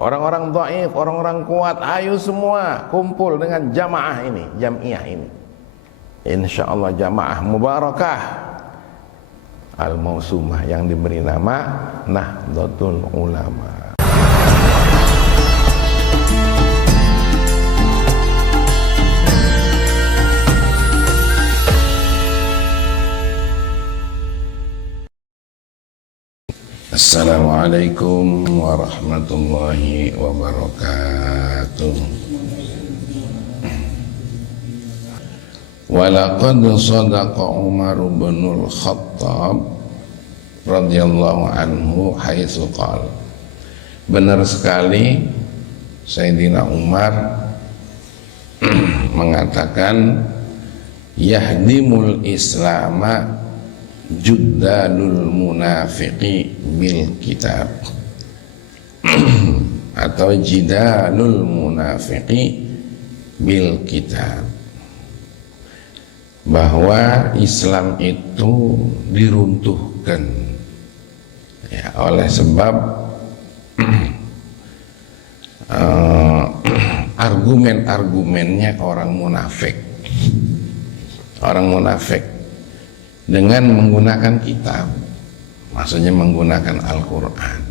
orang-orang dhaif, orang-orang kuat, ayo semua kumpul dengan jamaah ini, jamiah ini. Insyaallah jamaah mubarakah al-mausumah yang diberi nama Nahdlatul Ulama. Assalamualaikum warahmatullahi wabarakatuh. Walaqad sadaqa Umar bin Al-Khattab radhiyallahu anhu haitsu qala. Benar sekali Sayyidina Umar mengatakan yahdimul islama juddalul munafiqi bil kitab atau jidalul munafiqi bil kitab, bahwa Islam itu diruntuhkan ya, oleh sebab argumen-argumennya orang munafik dengan menggunakan kitab, maksudnya menggunakan Al-Quran.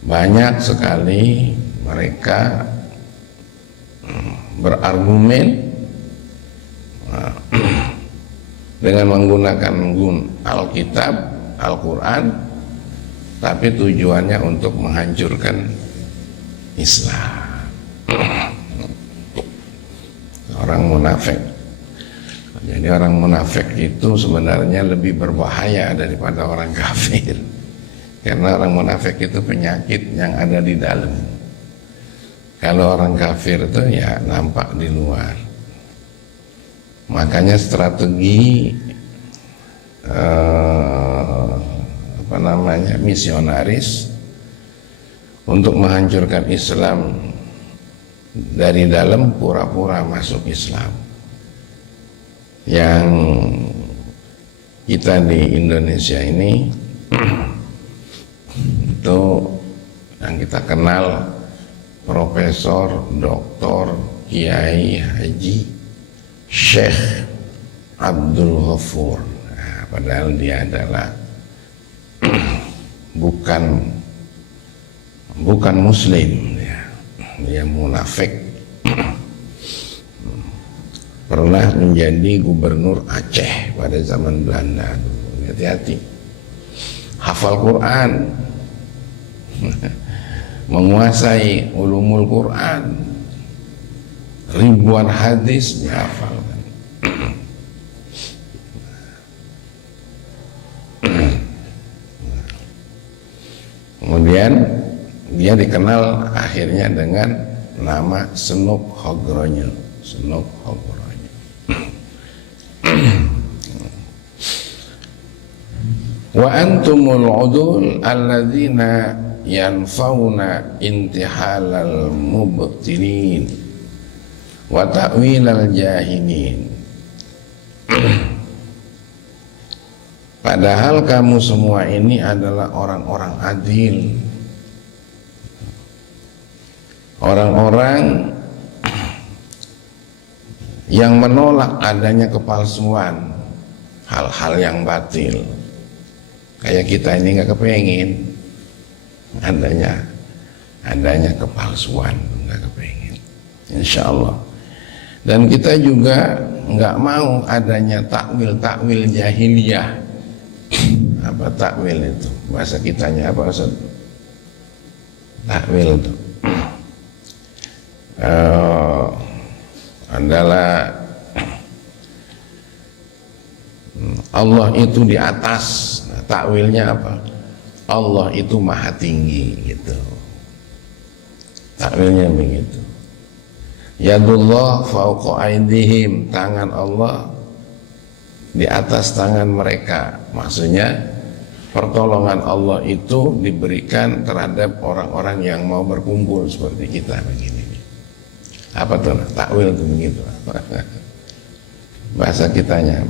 Banyak sekali mereka berargumen dengan menggunakan Alkitab, Al-Quran, tapi tujuannya untuk menghancurkan Islam. Orang munafik. Jadi orang munafik itu sebenarnya lebih berbahaya daripada orang kafir, karena orang munafik itu penyakit yang ada di dalam. Kalau orang kafir itu ya nampak di luar. Makanya strategi misionaris untuk menghancurkan Islam dari dalam, pura-pura masuk Islam. Yang kita di Indonesia ini itu yang kita kenal Profesor Dr. Kiai Haji Syekh Abdul Ghafur. Nah, padahal dia adalah bukan Muslim, dia munafik. Pernah menjadi gubernur Aceh pada zaman Belanda. Hati-hati, hafal Quran, menguasai ulumul Quran, ribuan hadis dihafal. Kemudian dia dikenal akhirnya dengan nama Senuk Hogronyo. Wa antumul udul alladzina yanfauna intihalal mubtilin wa ta'wilal jahilin. Padahal kamu semua ini adalah orang-orang adil, orang-orang yang menolak adanya kepalsuan, hal-hal yang batil. Kayak kita ini nggak kepengin adanya kepalsuan, nggak kepengin, insya Allah. Dan kita juga nggak mau adanya takwil jahiliyah. Apa takwil itu? Bahasa kitanya apa Ustaz? Takwil itu adalah Allah itu di atas. Takwilnya apa? Allah itu maha tinggi, gitu. Takwilnya begitu. Yadullah fauqa aydihim, tangan Allah di atas tangan mereka. Maksudnya pertolongan Allah itu diberikan terhadap orang-orang yang mau berkumpul seperti kita begini. Apa tuh? Takwil itu begitu. Bahasa kitanya.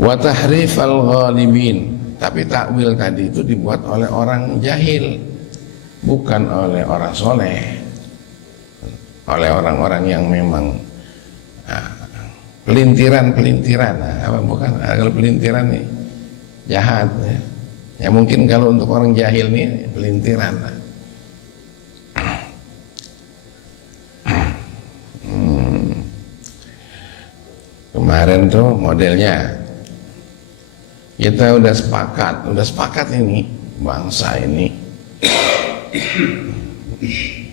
Wa tahrifal ghalibin, Tapi takwil tadi itu dibuat oleh orang jahil, bukan oleh orang soleh, oleh orang-orang yang memang pelintiran, apa bukan? Kalau pelintiran nih jahat ya. Ya mungkin kalau untuk orang jahil nih pelintiran. Kemarin tuh modelnya kita udah sepakat ini bangsa ini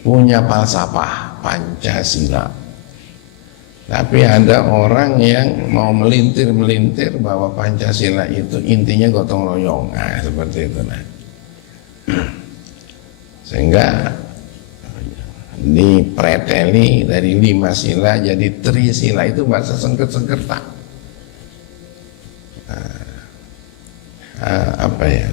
punya falsafah Pancasila. Tapi ada orang yang mau melintir bahwa Pancasila itu intinya gotong royong, seperti itu. Sehingga dipreteli dari 5 sila jadi trisila, itu bahasa sengket-sengketan. Apa ya?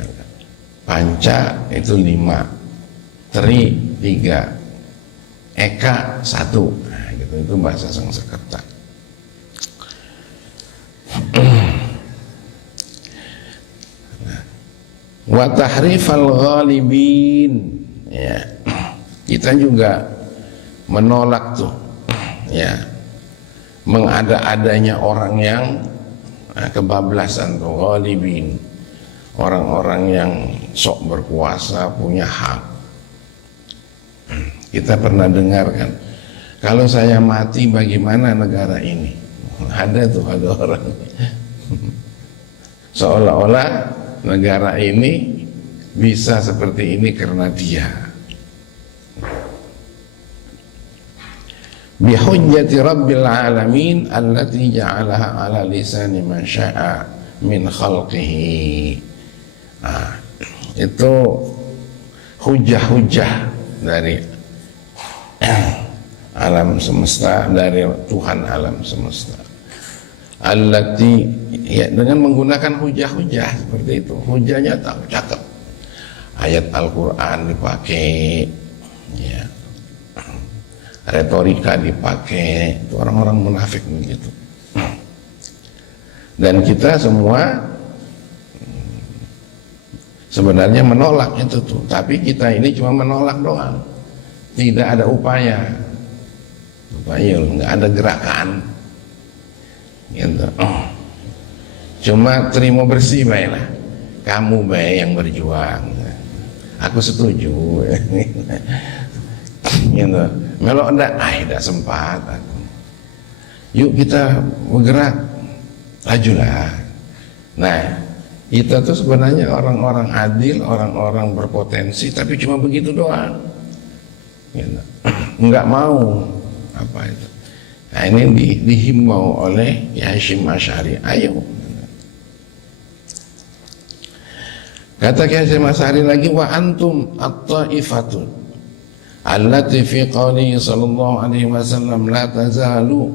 Panca itu 5, tri 3, eka 1. Gitu, itu bahasa sengketan. Wa tahrifal ghalibin, ya. Kita juga menolak tuh, ya, mengada-adanya orang yang kebablasan tuh, ghalibin, orang-orang yang sok berkuasa, punya hak. Kita pernah dengar kan, kalau saya mati bagaimana negara ini? Ada orang seolah-olah negara ini bisa seperti ini karena dia. Bihujjati rabbil alamin allati ja'alaha ala lisani man sya'a min khalqihi. Itu hujah-hujah dari alam semesta, dari Tuhan alam semesta. Allati, ya, dengan menggunakan hujah-hujah seperti itu. Hujahnya tak cakep. Ayat Al-Quran dipakai, ya, retorika dipakai. Itu orang-orang munafik begitu. Dan kita semua sebenarnya menolak itu tuh. Tapi kita ini cuma menolak doang. Tidak ada upaya, nggak ada gerakan. Gitu. Cuma terima bersih baiklah. Kamu baik yang berjuang. Aku setuju. Gitu. Kalau enggak, tidak sempat aku. Yuk kita bergerak, majulah. Nah, kita tuh sebenarnya orang-orang adil, orang-orang berpotensi, tapi cuma begitu doang. Gitu. Enggak mau apa itu. Nah, ini dihimbau oleh Hasyim Asy'ari. Ayo. Kata Hasyim Asy'ari lagi, wa antum at-ta'ifatun allati fi qawli sallallahu alaihi wasallam la tazalu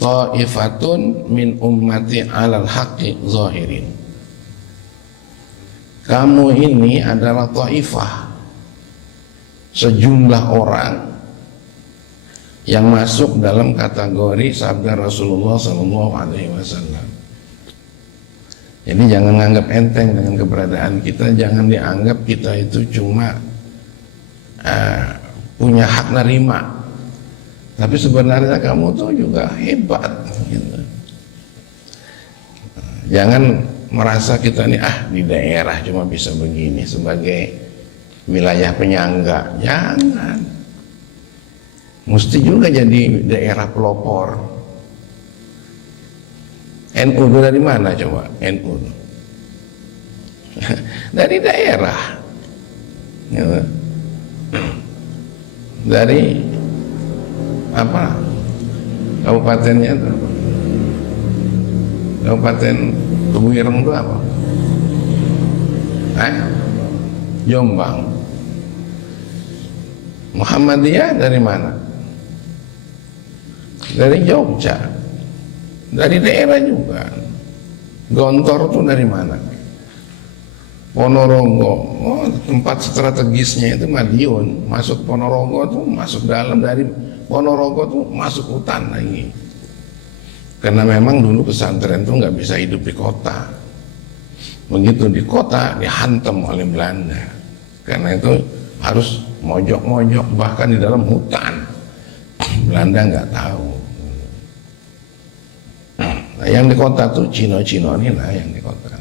ta'ifatun min ummati 'alal haqqi zahirin. Kamu ini adalah ta'ifah, sejumlah orang yang masuk dalam kategori sabda Rasulullah SAW. Jadi jangan anggap enteng dengan keberadaan kita, jangan dianggap kita itu cuma punya hak nerima. Tapi sebenarnya kamu tuh juga hebat. Gitu. Jangan merasa kita nih di daerah cuma bisa begini sebagai wilayah penyangga. Jangan. Mesti juga jadi daerah pelopor. NU dari mana coba? NU dari daerah, gitu. Dari apa? Kabupatennya itu, Kabupaten Kebuireng itu apa? Jombang. Muhammadiyah dari mana? Dari Jogja, dari daerah juga. Gontor tuh dari mana? Ponorogo. Oh, tempat strategisnya itu Madiun. Masuk Ponorogo tuh masuk dalam, dari Ponorogo tuh masuk hutan lagi. Karena memang dulu pesantren tuh nggak bisa hidup di kota. Begitu di kota dihantam oleh Belanda. Karena itu harus mojok-mojok, bahkan di dalam hutan. Belanda nggak tahu. Nah, yang di kota tuh Cino-Cino ini lah yang di kota.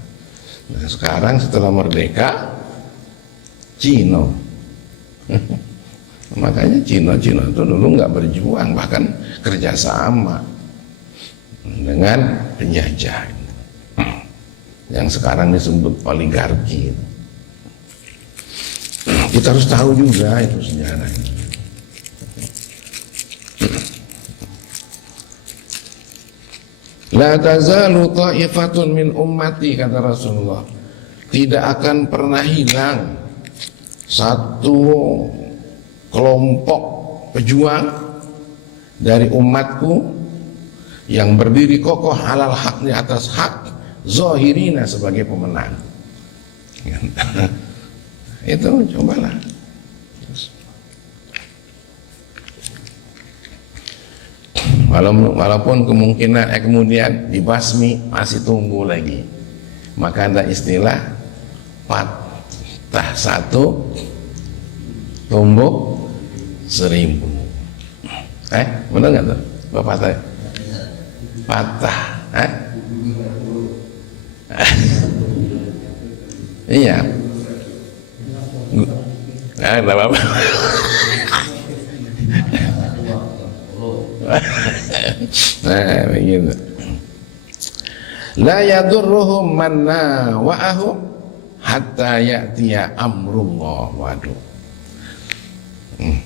Nah, sekarang setelah merdeka, Cino. Makanya Cino-Cino itu dulu nggak berjuang, bahkan kerjasama dengan penjajah. Yang sekarang disebut oligarki. Kita harus tahu juga itu sejarahnya. La tazalu ta'ifatun min ummati, kata Rasulullah, tidak akan pernah hilang satu kelompok pejuang dari umatku yang berdiri kokoh halal hak di atas hak, zahirina sebagai pemenang. Itu cobalah. Walaupun kemungkinan kemudian dibasmi masih tunggu lagi. Maka ada istilah patah satu tumbuh seribu. Benar nggak tuh Bapak saya? Patah, iya. Nggak apa-apa. Nah, begitu. La yadurruhum man nawa'ahum hatta ya'tiya amrullah. Waduh.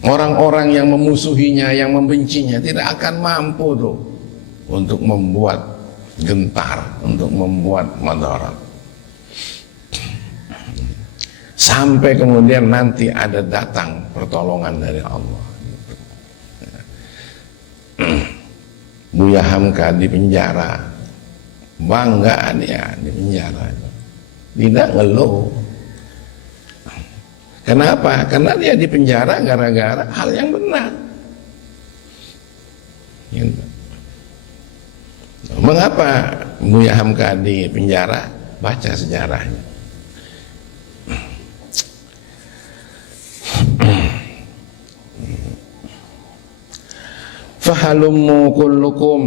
Orang-orang yang memusuhinya, yang membencinya tidak akan mampu tuh untuk membuat gentar, untuk membuat madarat. Sampai kemudian nanti ada datang pertolongan dari Allah. Buya Hamka di penjara, bangga dia di penjara, tidak ngeluh. Kenapa? Karena dia di penjara gara-gara hal yang benar. Gitu. Mengapa Buya Hamka di penjara? Baca sejarahnya. Fahalummu kullukum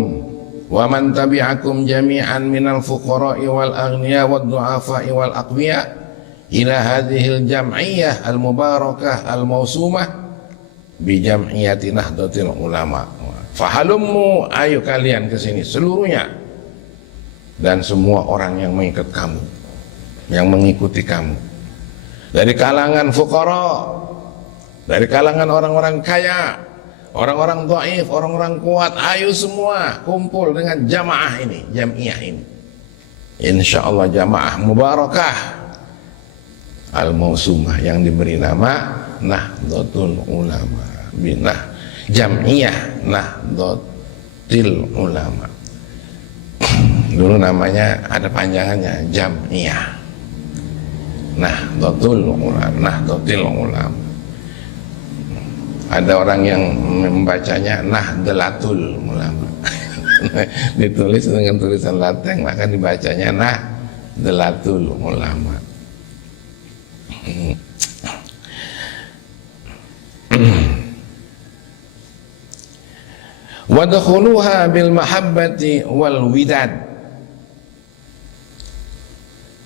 wa man tabi'akum jami'an minal fuqara'i wal aghniya wad du'afa'i wal aqwiya ila hadhil jam'iyyah al mubarakah al mausumah bi jam'iyyati nahdlatul ulama. Fahalummu, ayo kalian ke sini seluruhnya, dan semua orang yang mengikat kamu, yang mengikuti kamu, dari kalangan fuqara, dari kalangan orang-orang kaya, orang-orang dhaif, orang-orang kuat, ayo semua kumpul dengan jamaah ini, jam'iyah ini. Insyaallah jamaah mubarakah al-mausumah yang diberi nama Nahdlatul Ulama. Binah jam'iyah Nahdlatul Ulama. Dulu namanya ada panjangannya jam'iyah Nahdlatul Ulama, Nahdlatul Ulama. Ada orang yang membacanya Nahdlatul Ulama. Ditulis dengan tulisan Latin, maka dibacanya Nahdlatul Ulama. Wadkhuluha bil mahabbati wal widad.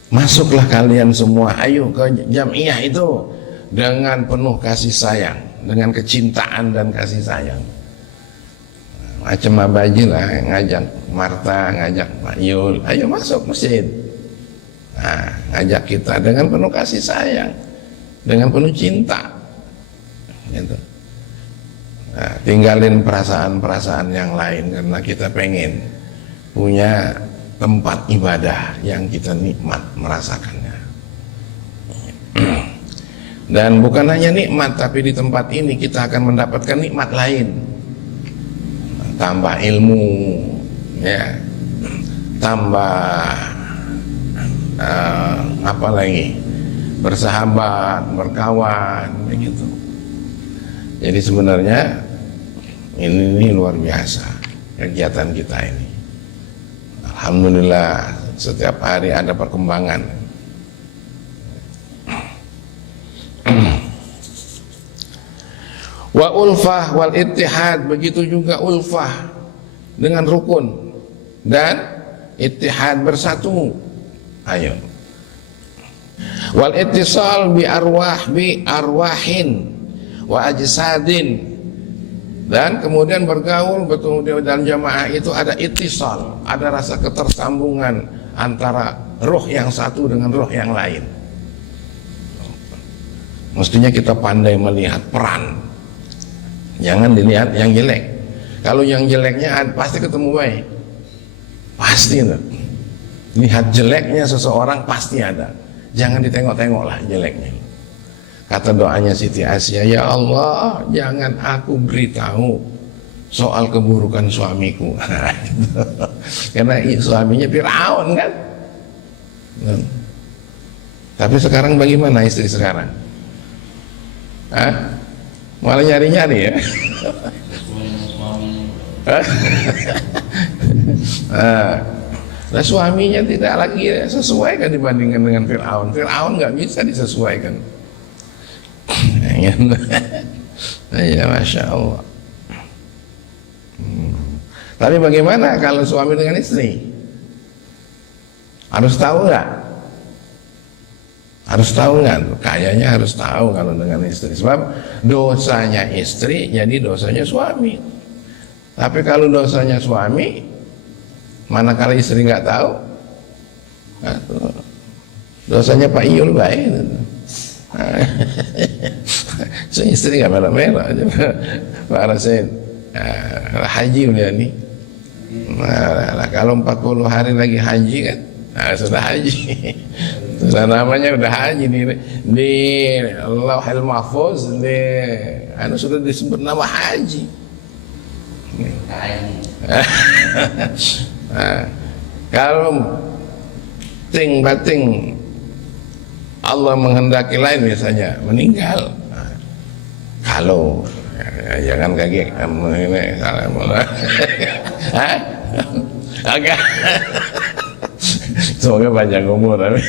Masuklah kalian semua, ayo ke jam'iyah itu dengan penuh kasih sayang, dengan kecintaan dan kasih sayang. Macam abaji lah, ngajak Marta, ngajak Pak Yul, ayo masuk masjid. Nah, ngajak kita dengan penuh kasih sayang, dengan penuh cinta, gitu. Nah, tinggalin perasaan-perasaan yang lain karena kita pengen punya tempat ibadah yang kita nikmat merasakannya. Dan bukan hanya nikmat, tapi di tempat ini kita akan mendapatkan nikmat lain. Tambah ilmu, ya, tambah apa lagi? Bersahabat, berkawan, begitu. Jadi sebenarnya ini luar biasa kegiatan kita ini. Alhamdulillah setiap hari ada perkembangan. Wa ulfah wal ittihad, begitu juga ulfah dengan rukun dan ittihad bersatu. Ayo. Wal ittisal bi arwahin wa ajsadin, dan kemudian bergaul betul dalam jamaah itu ada ittisal, ada rasa ketersambungan antara roh yang satu dengan roh yang lain. Mestinya kita pandai melihat peran, jangan dilihat yang jelek. Kalau yang jeleknya pasti ketemu baik, pasti tuh. Lihat jeleknya seseorang pasti ada, jangan ditengok-tengoklah jeleknya. Kata doanya Siti Asya, ya Allah, jangan aku beritahu soal keburukan suamiku. Karena suaminya Fir'aun kan. Tapi sekarang bagaimana istri sekarang? Hah? Malah nyari-nyari ya. Nah, suaminya tidak lagi sesuaikan dibandingkan dengan Fir'aun. Fir'aun nggak bisa disesuaikan. Ya, Masya Allah. Tapi bagaimana kalau suami dengan istri? Harus tahu nggak? Harus tahu nggak? Kayaknya harus tahu kalau dengan istri. Sebab dosanya istri jadi dosanya suami. Tapi kalau dosanya suami, manakala istri nggak tahu, dosanya Pak Iyul baik. So, istri nggak melo-melo aja. Pak Rasid haji beliau nih. Nah, kalau 40 hari lagi haji kan, nah, sudah haji. Sudah namanya udah haji di Lauhul Mahfuz, sudah disebut nama haji. Nah, kalau bating Allah menghendaki lain misalnya meninggal. Nah, kalau jangan kaget ini agak semoga panjang umur, tapi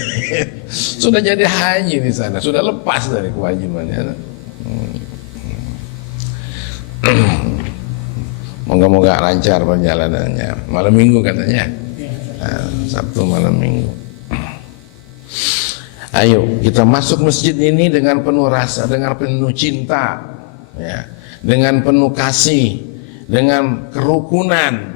sudah jadi haji di sana, sudah lepas dari kewajibannya. Moga-moga lancar perjalanannya. Malam minggu katanya, Sabtu malam minggu. Ayo kita masuk masjid ini dengan penuh rasa, dengan penuh cinta, ya, dengan penuh kasih, dengan kerukunan,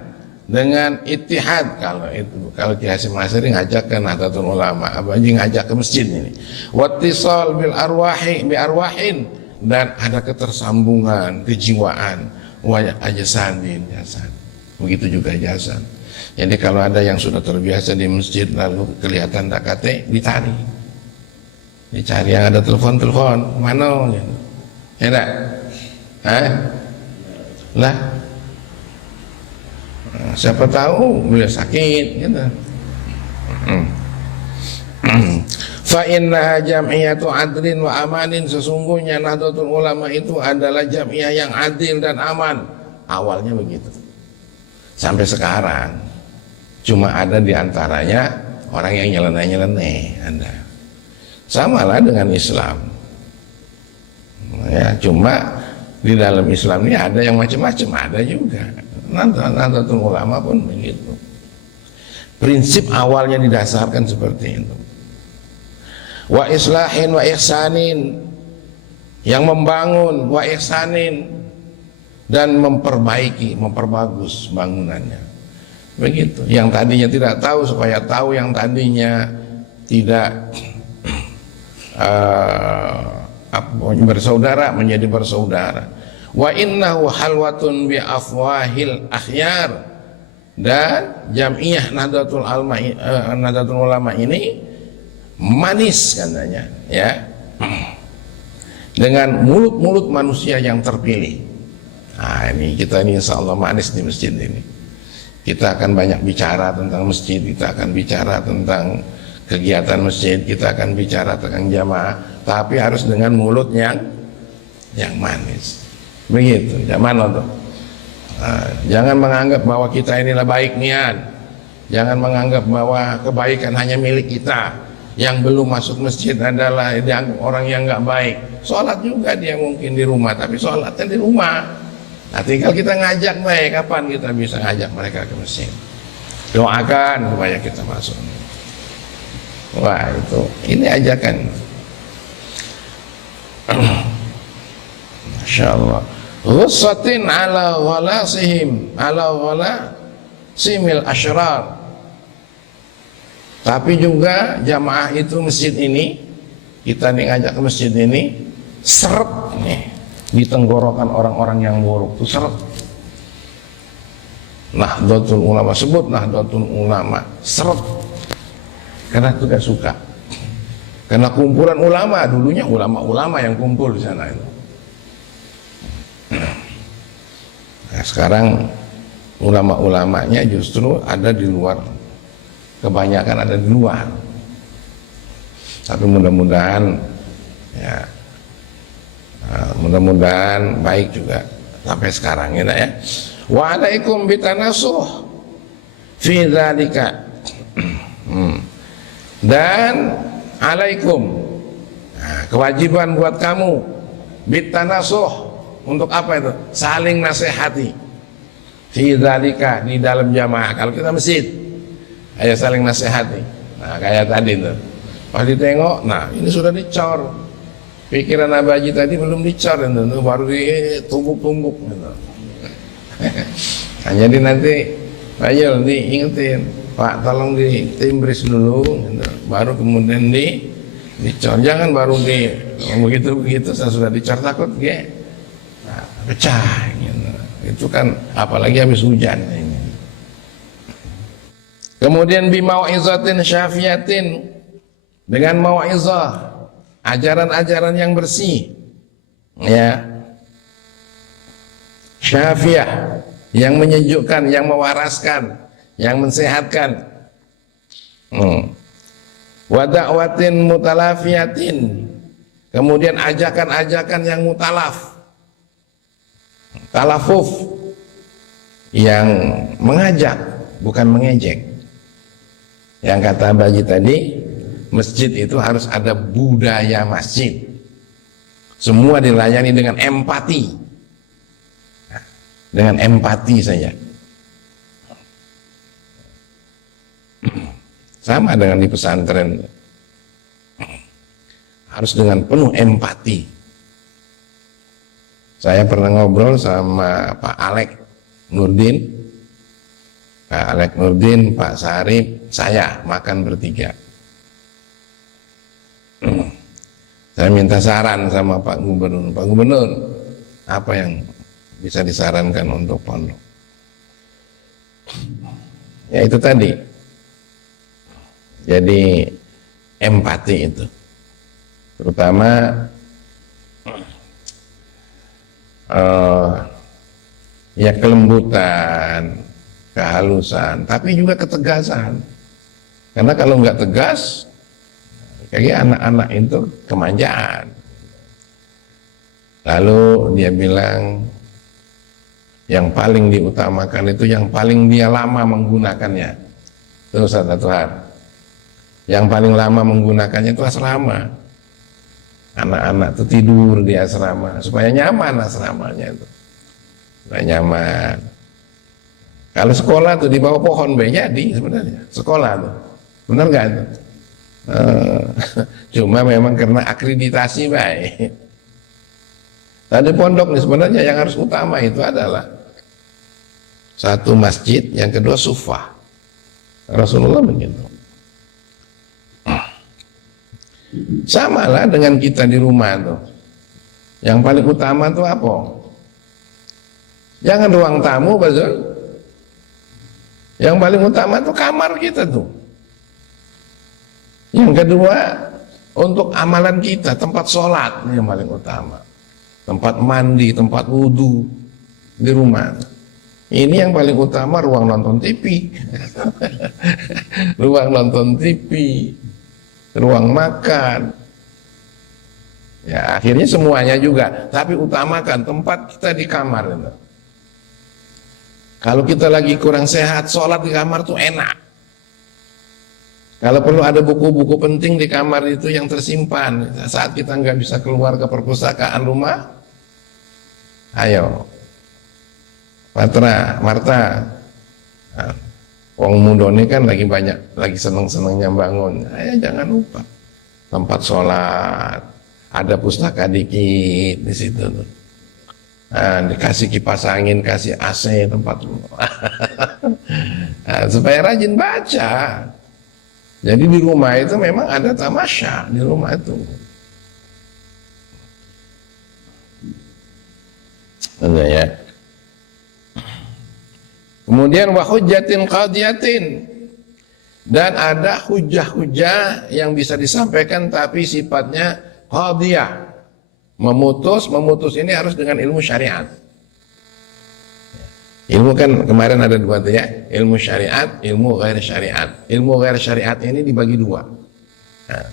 dengan ittihad. Kalau Ki Hasyim Asy'ari ngajak ke Nahdlatul Ulama, Abaji ngajak ke masjid ini. Wattisal bil arwahin, dan ada ketersambungan kejiwaan, wa ajsadin, jasad. Begitu juga jasad. Jadi kalau ada yang sudah terbiasa di masjid lalu kelihatan dakate, dicari yang ada telepon mana gitu. Ya enggak? Lah, siapa tahu beliau sakit gitu. Fa inna jam'iyatu adlin wa amanin, sesungguhnya Nahdlatul Ulama itu adalah jam'iyah yang adil dan aman. Awalnya begitu. Sampai sekarang cuma ada di antaranya orang yang nyeleneh ada. Samalah dengan Islam. Ya, cuma di dalam Islam ini ada yang macam-macam, ada juga. Nahdlatul Ulama pun begitu. Prinsip awalnya didasarkan seperti itu. Wa islahin wa ihsanin, yang membangun, wa ihsanin, dan memperbaiki, memperbagus bangunannya. Begitu. Yang tadinya tidak tahu supaya tahu, yang tadinya tidak bersaudara menjadi bersaudara. Wa innahu halwatun bi afwahil akhyar, dan jam'iyah Nahdlatul Ulama ini manis katanya, ya, dengan mulut-mulut manusia yang terpilih. Nah, ini kita ini insya Allah manis di masjid ini. Kita akan banyak bicara tentang masjid, kita akan bicara tentang kegiatan masjid, kita akan bicara tentang jamaah, tapi harus dengan mulut yang manis. Begitu, zaman tuh. Jangan menganggap bahwa kita inilah baik niat. Jangan menganggap bahwa kebaikan hanya milik kita. yang belum masuk masjid adalah orang yang nggak baik. Sholat juga dia mungkin di rumah, tapi sholatnya di rumah. Nah, tinggal kita ngajak baik. Kapan kita bisa ngajak mereka ke masjid? Doakan supaya kita masuk. Wah, itu ini ajakan. Masya Allah. Ghussatin ala ghalasihim ala ghalasimil asyrar. Tapi juga jamaah itu masjid ini, kita nih ngajak ke masjid ini, seret nih di tenggorokan orang-orang yang buruk itu seret. Nahdlatul Ulama, sebut Nahdlatul Ulama, seret. Karena itu gak suka. Karena kumpulan ulama, dulunya ulama-ulama yang kumpul di sana itu. Nah, sekarang ulama-ulamanya justru ada di luar. Kebanyakan ada di luar. Tapi mudah-mudahan ya, mudah-mudahan baik juga sampai sekarang ya. Wa alaikum bitanasuh fi dzalika. Dan alaikum, nah, kewajiban buat kamu bitanasuh, untuk apa itu? Saling nasihati fi dzalika, di dalam jamaah. Kalau kita masjid, ayo saling nasihati. Nah, kayak tadi tuh, pas ditengok, nah ini sudah dicor, pikiran Abaji tadi belum dicor, itu baru ditumbuk-tumbuk gitu. Nah, jadi nanti ayo diingetin, Pak tolong ditimbris dulu gitu. Baru kemudian dicor, jangan baru begitu saya sudah dicor, takut nah, pecah gitu. Itu kan apalagi habis hujan ini. Kemudian bimau'izatin syafiatin, dengan mau'izah, ajaran-ajaran yang bersih ya, syafiah, yang menyejukkan, yang mewaraskan, yang mensehatkan. Wa da'watin mutalafiyatin, kemudian ajakan-ajakan yang mutalaf, talafuf, yang mengajak bukan mengejek. Yang kata Baji tadi, masjid itu harus ada budaya masjid, semua dilayani dengan empati, dengan empati saja. Sama dengan di pesantren, harus dengan penuh empati. Saya pernah ngobrol sama Pak Alek Nurdin, Pak Alek Nurdin, Pak Sarip, saya makan bertiga. Saya minta saran sama Pak Gubernur. Pak Gubernur, apa yang bisa disarankan untuk pondok? Ya itu tadi. Jadi empati itu, terutama ya kelembutan, kehalusan, tapi juga ketegasan. Karena kalau nggak tegas, kayak anak-anak itu kemanjaan. Lalu dia bilang, yang paling diutamakan itu yang paling dia lama menggunakannya. Itu satu hal. Yang paling lama menggunakannya itu asrama. Anak-anak itu tidur di asrama supaya nyaman asramanya itu. Supaya nyaman. Kalau sekolah tuh di bawah pohon jadi sebenarnya sekolah tuh. Benar nggak itu? Cuma memang karena akreditasi baik. Tadi pondok nih sebenarnya yang harus utama itu adalah satu masjid, yang kedua sufah. Rasulullah begitu. Sama lah dengan kita di rumah tuh. Yang paling utama tuh apa? Jangan ruang tamu, Bazul. Yang paling utama tuh kamar kita tuh. Yang kedua, untuk amalan kita, tempat sholat yang paling utama. Tempat mandi, tempat wudhu di rumah. Ini yang paling utama, ruang nonton TV. Ruang nonton TV, ruang makan. Ya akhirnya semuanya juga, tapi utamakan tempat kita di kamar. Kalau kita lagi kurang sehat, sholat di kamar tuh enak. Kalau perlu ada buku-buku penting di kamar itu yang tersimpan. Saat kita nggak bisa keluar ke perpustakaan rumah, ayo, Marta, Wong Mundo ini kan lagi banyak, lagi seneng-senengnya bangun. Ayo jangan lupa tempat sholat, ada pustaka dikit di situ. Nah, dikasih kipas angin, kasih AC tempat nah, supaya rajin baca. Jadi di rumah itu memang ada tamasya di rumah itu. Ada ya. Kemudian wa hujjatin qadiyatin, dan ada hujah-hujah yang bisa disampaikan tapi sifatnya qadiyah. Memutus ini harus dengan ilmu syariat. Ilmu kan kemarin ada dua tuh ya, ilmu syariat, ilmu ghair syariat. Ilmu ghair syariat ini dibagi dua. Nah,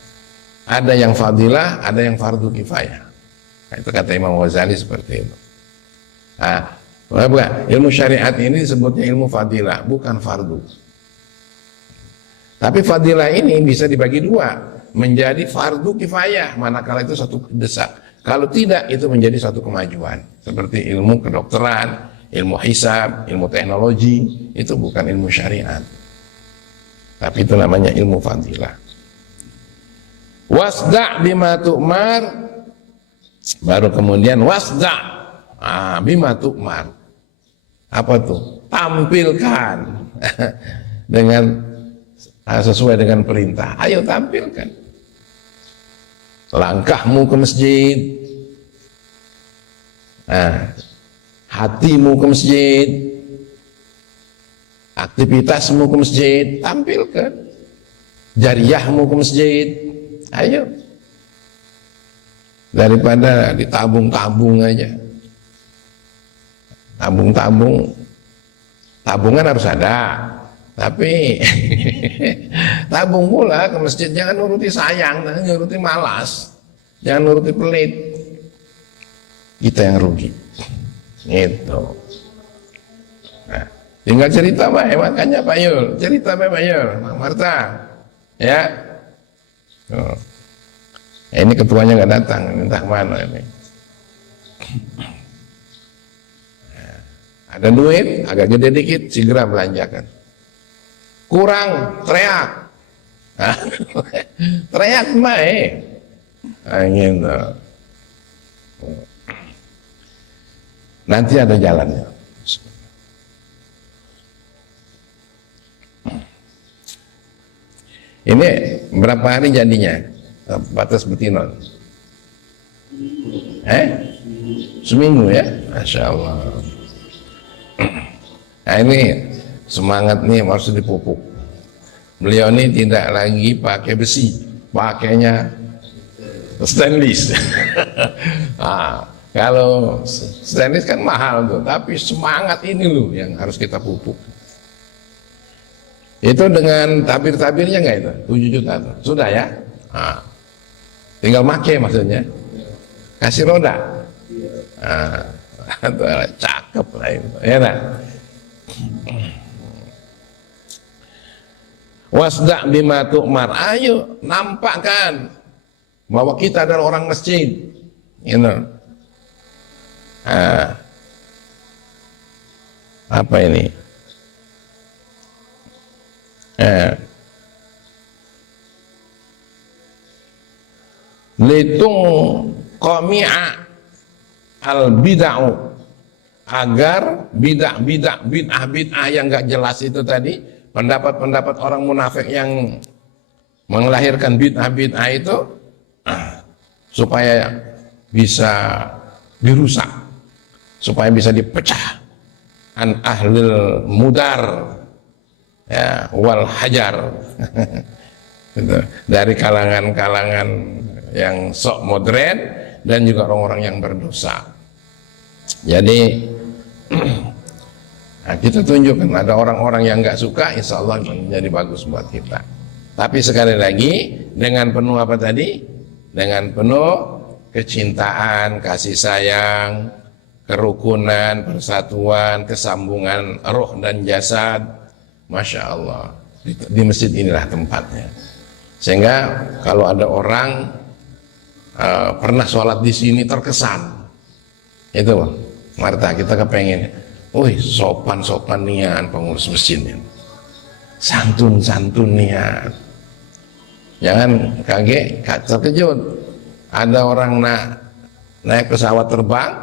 ada yang fadilah, ada yang fardu kifayah. Nah, itu kata Imam Ghazali seperti itu. Nah, bukan. Ilmu syariat ini disebutnya ilmu fadilah, bukan fardu. Tapi fadilah ini bisa dibagi dua, menjadi fardu kifayah manakala itu satu desak. Kalau tidak, itu menjadi satu kemajuan. Seperti ilmu kedokteran, ilmu hisab, ilmu teknologi, itu bukan ilmu syariat. Tapi itu namanya ilmu fadilah. Wasda' bima tu'mar, baru kemudian wasda' bima tu'mar. Apa tuh? Tampilkan dengan sesuai dengan perintah. Ayo tampilkan. Langkahmu ke masjid, hatimu ke masjid, aktivitasmu ke masjid, tampilkan. Jariyahmu ke masjid, ayo. Daripada ditabung-tabung aja. Tabungan harus ada, tapi tabung pula ke masjid, jangan nuruti sayang, jangan nuruti malas, jangan nuruti pelit. Kita yang rugi. Itu. Nah, tinggal cerita Pak, makanya Pak Yul, cerita Pak Yul, Marta, ya. Oh. Ini ketuanya nggak datang, entah mana ini. Ada duit, agak gede dikit, segera belanjakan. Kurang, teriak. Teriak baik. Gitu. Nanti ada jalannya. Ini berapa hari jadinya? Batas betina. Seminggu ya? Masya Allah. Nah ini semangat nih harus dipupuk. Beliau ini tidak lagi pakai besi, pakainya stainless. Nah, kalau stainless kan mahal tuh, tapi semangat ini loh yang harus kita pupuk. Itu dengan tabir-tabirnya nggak itu? 7 juta tuh. Sudah ya? Nah, tinggal make maksudnya. Kasih roda. Nah, cakep lah itu. Ya nah. Wasda' bima tu'mar. Ayo nampakkan bahwa kita adalah orang masjid. Apa ini? Litung qami'a al bid'ah, agar bid'ah yang nggak jelas itu tadi, pendapat-pendapat orang munafik yang melahirkan bid'ah itu supaya bisa dirusak, supaya bisa dipecah an ahlil mudar ya wal hajar dari kalangan-kalangan yang sok modern dan juga orang-orang yang berdosa. Jadi nah, kita tunjukkan ada orang-orang yang nggak suka, insya Allah menjadi bagus buat kita. Tapi sekali lagi dengan penuh apa tadi? Dengan penuh kecintaan, kasih sayang, kerukunan, persatuan, kesambungan roh dan jasad. Masya Allah. Di masjid inilah tempatnya. Sehingga kalau ada orang pernah sholat di sini terkesan, itu Marta, kita kepengen, wih sopan-sopan nian pengurus masjidnya, santun-santun nian. Jangan kaget, terkejut. Ada orang naik pesawat terbang,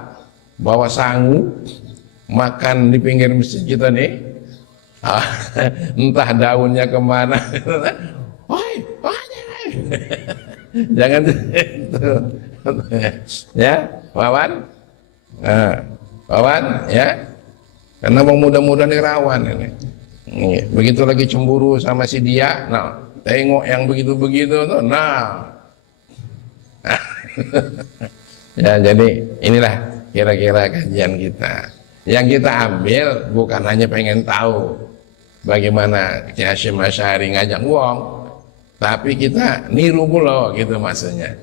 bawa sangu, makan di pinggir masjid kita nih, entah daunnya kemana. Woi, jangan itu, ya, Wawan, Wawan, ya, karena mudah-mudahan rawan ini. Begitu lagi cemburu sama si dia, nah, tengok yang begitu-begitu tuh, nah, ya, jadi inilah kira-kira kajian kita. Yang kita ambil bukan hanya pengen tahu bagaimana Ki Hasyim Asy'ari ngajak uang, tapi kita niru pula gitu maksudnya.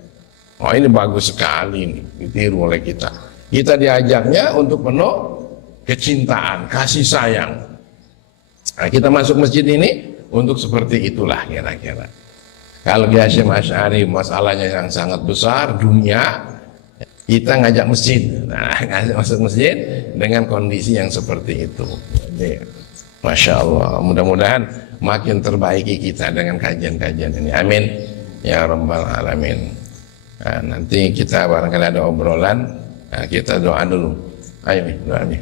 Oh ini bagus sekali nih, ditiru oleh kita. Kita diajaknya untuk penuh kecintaan, kasih sayang. Nah, kita masuk masjid ini untuk seperti itulah kira-kira. Kalau Ki Hasyim Asy'ari masalahnya yang sangat besar, dunia, kita ngajak masjid. Nah, ngajak masuk masjid dengan kondisi yang seperti itu. Jadi, Masya Allah, mudah-mudahan makin terbaiki kita dengan kajian-kajian ini. Amin ya Rabbal Alamin. Nah, nanti kita barangkali ada obrolan, nah, kita doa dulu. Ayo doa nih.